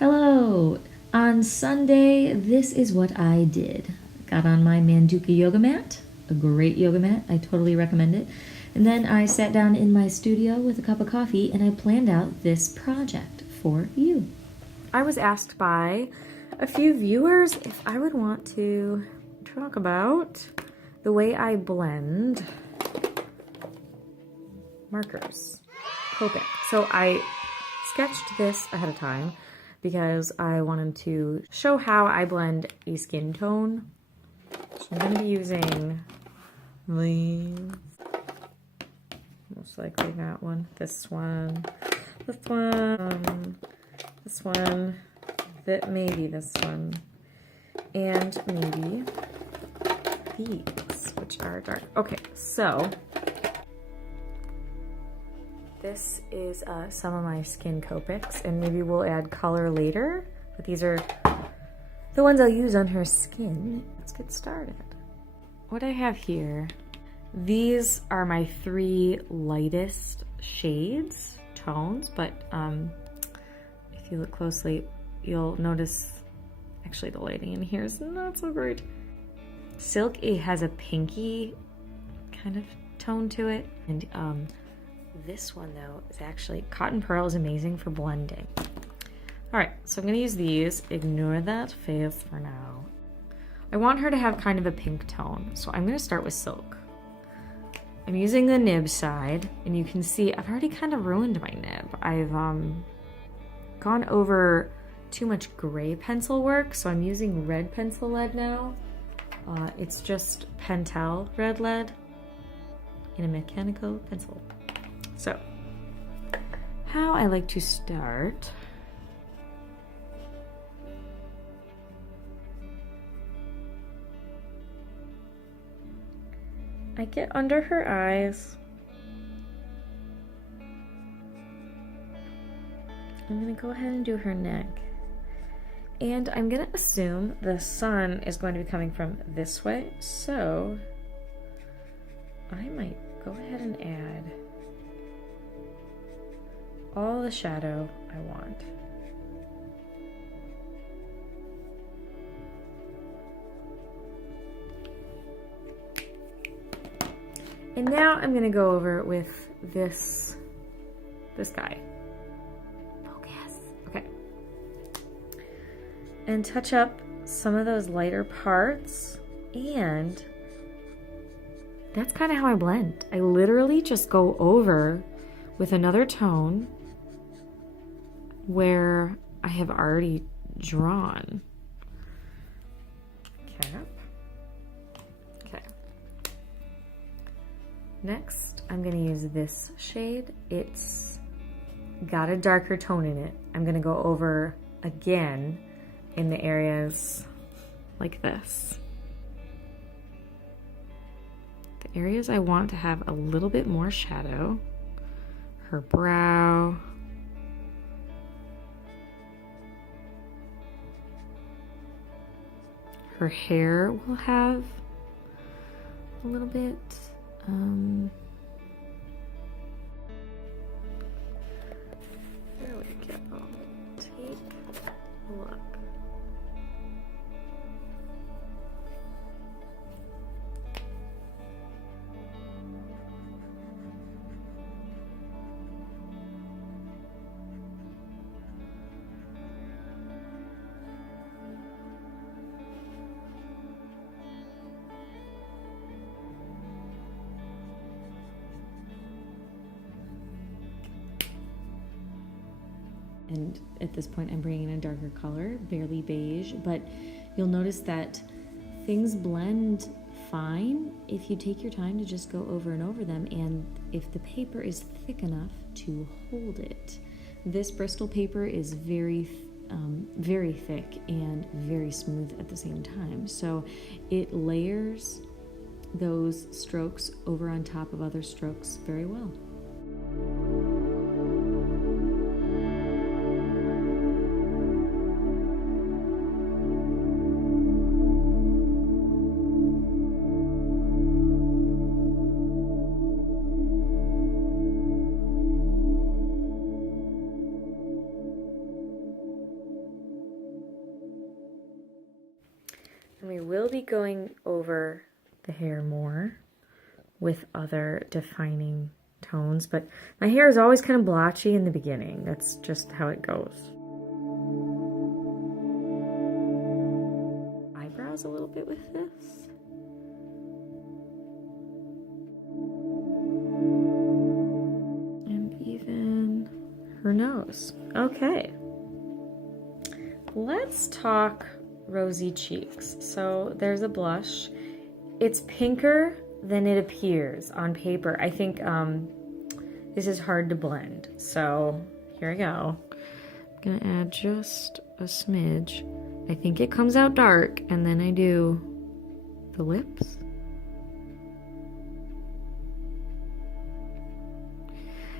Hello! On Sunday, this is what I did. Got on my Manduka yoga mat, a great yoga mat. I totally recommend it. And then I sat down in my studio with a cup of coffee and I planned out this project for you. I was asked by a few viewers if I would want to talk about the way I blend markers, Copic. So I sketched this ahead of time because I wanted to show how I blend a skin tone. So I'm going to be using these, most likely that one, this one, maybe this one, and maybe these, which are dark. Okay, so this is some of my skin Copics, and maybe we'll add color later, but these are the ones I'll use on her skin. Let's get started. What I have here, these are my 3 lightest shades, tones, but if you look closely, you'll notice, actually the lighting in here is not so great. Silk, it has a pinky kind of tone to it, and this one though is actually, Cotton Pearl is amazing for blending. All right, so I'm gonna use these. Ignore that face for now. I want her to have kind of a pink tone, so I'm gonna start with Silk. I'm using the nib side, and you can see I've already kind of ruined my nib. I've gone over too much gray pencil work, so I'm using red pencil lead now. It's just Pentel red lead in a mechanical pencil. So, how I like to start, I get under her eyes. I'm gonna go ahead and do her neck. And I'm gonna assume the sun is going to be coming from this way, so I might go ahead and add all the shadow I want. And now I'm gonna go over with this guy. Focus. Okay. And touch up some of those lighter parts, and that's kind of how I blend. I literally just go over with another tone where I have already drawn. Cap. Okay. Next, I'm gonna use this shade. It's got a darker tone in it. I'm gonna go over again in the areas like this. The areas I want to have a little bit more shadow. Her brow. Her hair will have a little bit. There we go. Take a look. And at this point I'm bringing in a darker color, barely beige, but you'll notice that things blend fine if you take your time to just go over and over them, and if the paper is thick enough to hold it. This Bristol paper is very thick and very smooth at the same time, so it layers those strokes over on top of other strokes very well. will be going over the hair more with other defining tones, but my hair is always kind of blotchy in the beginning. That's just how it goes. Eyebrows a little bit with this. And even her nose. Okay. Let's talk rosy cheeks. So there's a blush. It's pinker than it appears on paper. I think this is hard to blend. So here I go. I'm gonna add just a smidge. I think it comes out dark, and then I do the lips.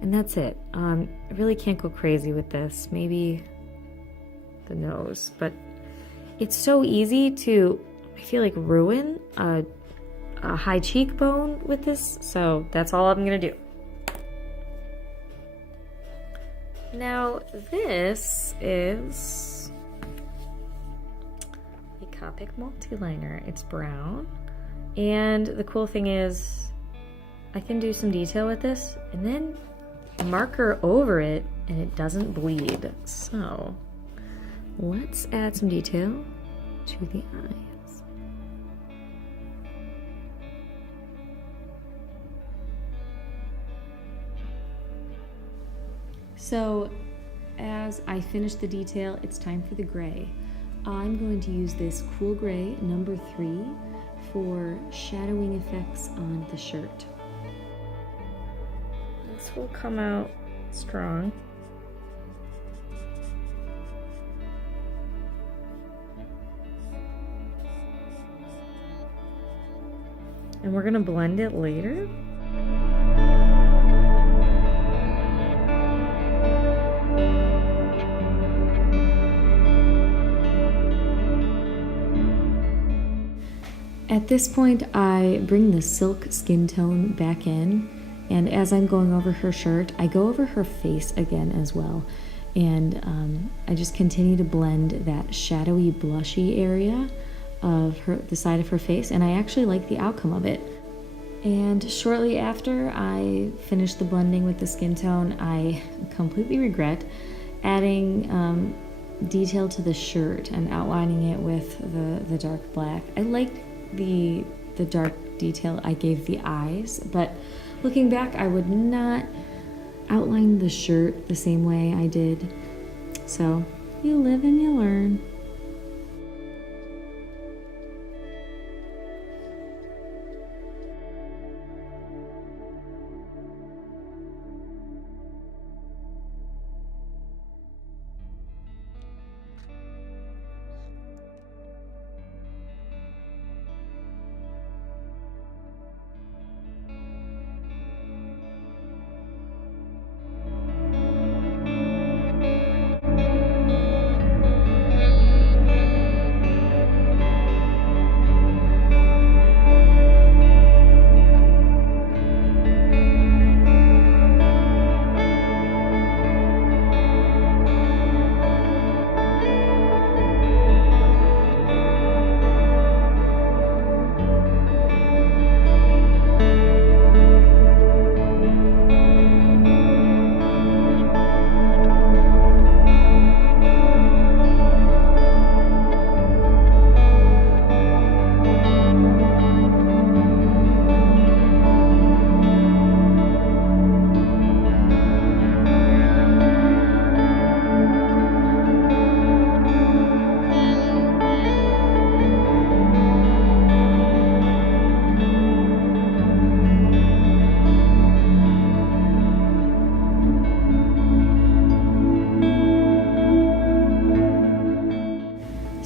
And that's it. I really can't go crazy with this. Maybe the nose, but it's so easy to, I feel like, ruin a high cheekbone with this, so that's all I'm gonna do. Now this is a Copic multi-liner. It's brown, and the cool thing is I can do some detail with this and then marker over it and it doesn't bleed. So let's add some detail to the eyes. So as I finish the detail, it's time for the gray. I'm going to use this Cool Gray number 3 for shadowing effects on the shirt. This will come out strong. And we're gonna blend it later. At this point, I bring the silk skin tone back in, and as I'm going over her shirt, I go over her face again as well. And I just continue to blend that shadowy, blushy area of the side of her face, and I actually like the outcome of it. And shortly after I finish the blending with the skin tone, I completely regret adding detail to the shirt and outlining it with the dark black. I liked the dark detail I gave the eyes, but looking back, I would not outline the shirt the same way I did. So you live and you learn.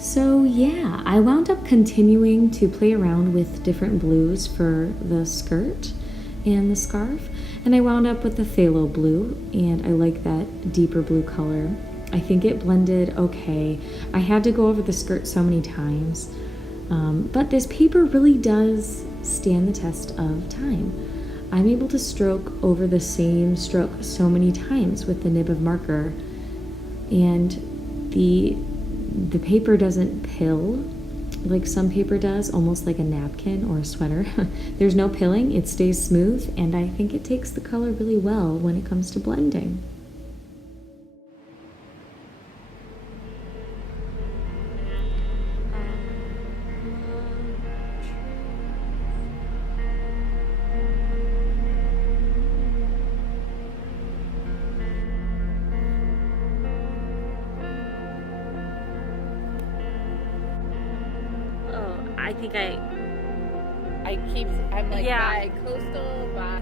So yeah, I wound up continuing to play around with different blues for the skirt and the scarf, and I wound up with the phthalo blue, and I like that deeper blue color. I think it blended okay. I had to go over the skirt so many times, but this paper really does stand the test of time. I'm able to stroke over the same stroke so many times with the nib of marker, and the paper doesn't pill like some paper does, almost like a napkin or a sweater. There's no pilling, it stays smooth, and I think it takes the color really well when it comes to blending. I think I'm like, yeah. by coastal, by